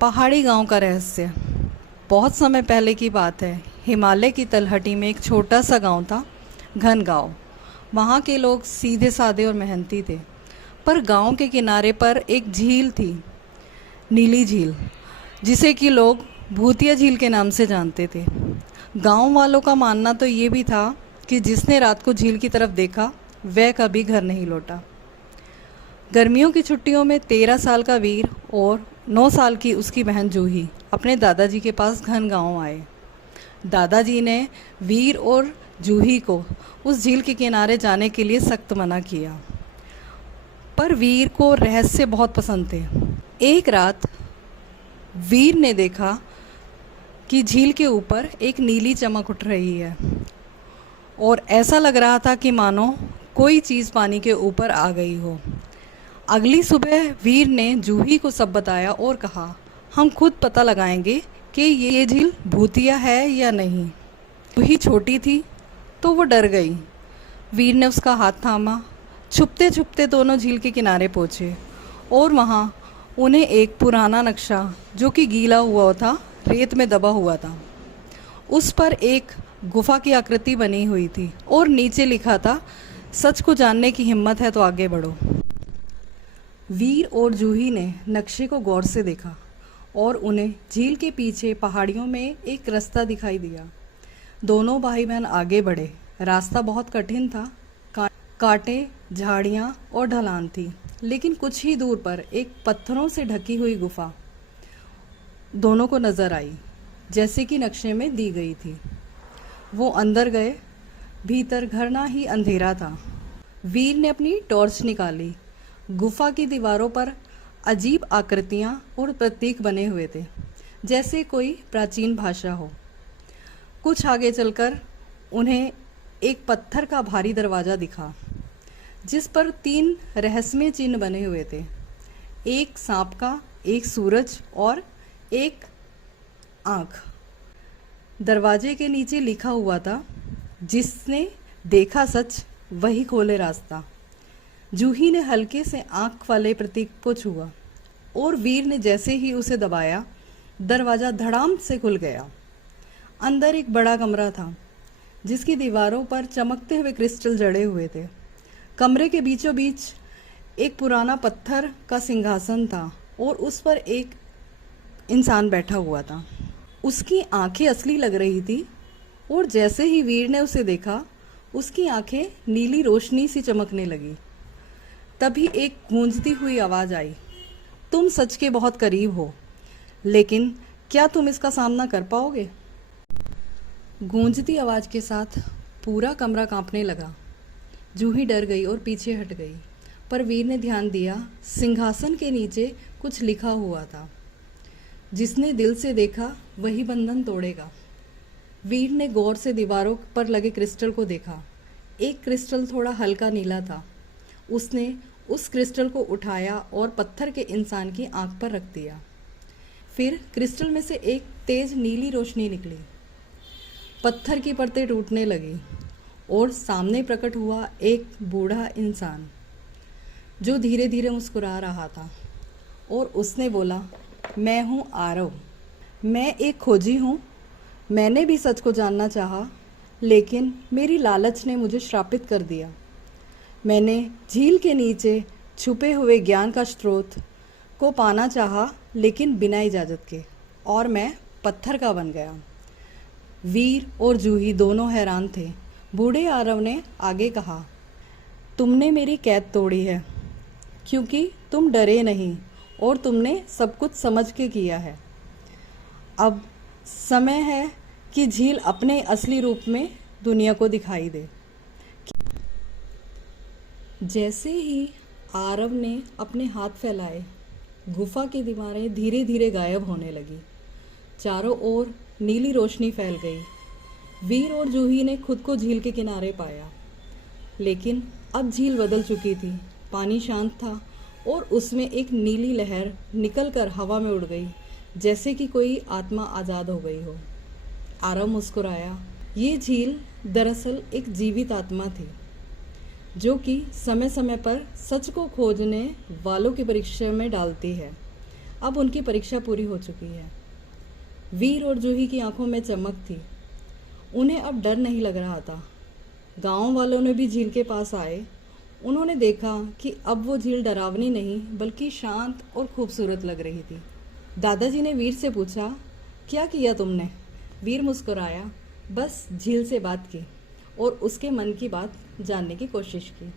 पहाड़ी गांव का रहस्य। बहुत समय पहले की बात है। हिमालय की तलहटी में एक छोटा सा गांव था, घन गांव। वहाँ के लोग सीधे साधे और मेहनती थे। पर गांव के किनारे पर एक झील थी, नीली झील, जिसे कि लोग भूतिया झील के नाम से जानते थे। गांव वालों का मानना तो ये भी था कि जिसने रात को झील की तरफ देखा वह कभी घर नहीं लौटा। गर्मियों की छुट्टियों में 13 साल का वीर और 9 साल की उसकी बहन जूही अपने दादाजी के पास घन गांव आए। दादाजी ने वीर और जूही को उस झील के किनारे जाने के लिए सख्त मना किया, पर वीर को रहस्य बहुत पसंद थे। एक रात वीर ने देखा कि झील के ऊपर एक नीली चमक उठ रही है और ऐसा लग रहा था कि मानो कोई चीज़ पानी के ऊपर आ गई हो। अगली सुबह वीर ने जूही को सब बताया और कहा, हम खुद पता लगाएंगे कि ये झील भूतिया है या नहीं। जूही छोटी थी तो वो डर गई। वीर ने उसका हाथ थामा। छुपते छुपते दोनों झील के किनारे पहुँचे और वहाँ उन्हें एक पुराना नक्शा, जो कि गीला हुआ था, रेत में दबा हुआ था। उस पर एक गुफा की आकृति बनी हुई थी और नीचे लिखा था, सच को जानने की हिम्मत है तो आगे बढ़ो। वीर और जूही ने नक्शे को गौर से देखा और उन्हें झील के पीछे पहाड़ियों में एक रास्ता दिखाई दिया। दोनों भाई बहन आगे बढ़े। रास्ता बहुत कठिन था, कांटे, झाड़ियाँ और ढलान थी, लेकिन कुछ ही दूर पर एक पत्थरों से ढकी हुई गुफा दोनों को नजर आई, जैसे कि नक्शे में दी गई थी। वो अंदर गए। भीतर घना ही अंधेरा था। वीर ने अपनी टॉर्च निकाली। गुफा की दीवारों पर अजीब आकृतियां और प्रतीक बने हुए थे, जैसे कोई प्राचीन भाषा हो। कुछ आगे चलकर उन्हें एक पत्थर का भारी दरवाज़ा दिखा, जिस पर 3 रहस्यमय चिन्ह बने हुए थे, एक सांप का, एक सूरज और एक आँख। दरवाजे के नीचे लिखा हुआ था, जिसने देखा सच वही खोले रास्ता। जूही ने हल्के से आँख वाले प्रतीक को छुआ और वीर ने जैसे ही उसे दबाया, दरवाज़ा धड़ाम से खुल गया। अंदर एक बड़ा कमरा था, जिसकी दीवारों पर चमकते हुए क्रिस्टल जड़े हुए थे। कमरे के बीचों बीच एक पुराना पत्थर का सिंहासन था और उस पर एक इंसान बैठा हुआ था। उसकी आंखें असली लग रही थी और जैसे ही वीर ने उसे देखा, उसकी आंखें नीली रोशनी सी चमकने लगी। तभी एक गूंजती हुई आवाज़ आई, तुम सच के बहुत करीब हो, लेकिन क्या तुम इसका सामना कर पाओगे? गूंजती आवाज़ के साथ पूरा कमरा कांपने लगा। जूही डर गई और पीछे हट गई, पर वीर ने ध्यान दिया, सिंहासन के नीचे कुछ लिखा हुआ था, जिसने दिल से देखा वही बंधन तोड़ेगा। वीर ने गौर से दीवारों पर लगे क्रिस्टल को देखा। एक क्रिस्टल थोड़ा हल्का नीला था। उसने उस क्रिस्टल को उठाया और पत्थर के इंसान की आंख पर रख दिया। फिर क्रिस्टल में से एक तेज नीली रोशनी निकली। पत्थर की परतें टूटने लगी और सामने प्रकट हुआ एक बूढ़ा इंसान, जो धीरे धीरे मुस्कुरा रहा था और उसने बोला, मैं हूँ आरव। मैं एक खोजी हूँ। मैंने भी सच को जानना चाहा, लेकिन मेरी लालच ने मुझे श्रापित कर दिया। मैंने झील के नीचे छुपे हुए ज्ञान का स्रोत को पाना चाहा, लेकिन बिना इजाज़त के, और मैं पत्थर का बन गया। वीर और जूही दोनों हैरान थे। बूढ़े आरव ने आगे कहा, तुमने मेरी कैद तोड़ी है, क्योंकि तुम डरे नहीं और तुमने सब कुछ समझ के किया है। अब समय है कि झील अपने असली रूप में दुनिया को दिखाई दे। जैसे ही आरव ने अपने हाथ फैलाए, गुफा की दीवारें धीरे धीरे गायब होने लगी। चारों ओर नीली रोशनी फैल गई। वीर और जूही ने खुद को झील के किनारे पाया, लेकिन अब झील बदल चुकी थी। पानी शांत था और उसमें एक नीली लहर निकलकर हवा में उड़ गई, जैसे कि कोई आत्मा आज़ाद हो गई हो। आरव मुस्कुराया। ये झील दरअसल एक जीवित आत्मा थी, जो कि समय समय पर सच को खोजने वालों की परीक्षा में डालती है। अब उनकी परीक्षा पूरी हो चुकी है। वीर और जूही की आंखों में चमक थी। उन्हें अब डर नहीं लग रहा था। गांव वालों ने भी झील के पास आए। उन्होंने देखा कि अब वो झील डरावनी नहीं बल्कि शांत और खूबसूरत लग रही थी। दादाजी ने वीर से पूछा, क्या किया तुमने? वीर मुस्कुराया, बस झील से बात की और उसके मन की बात जानने की कोशिश की।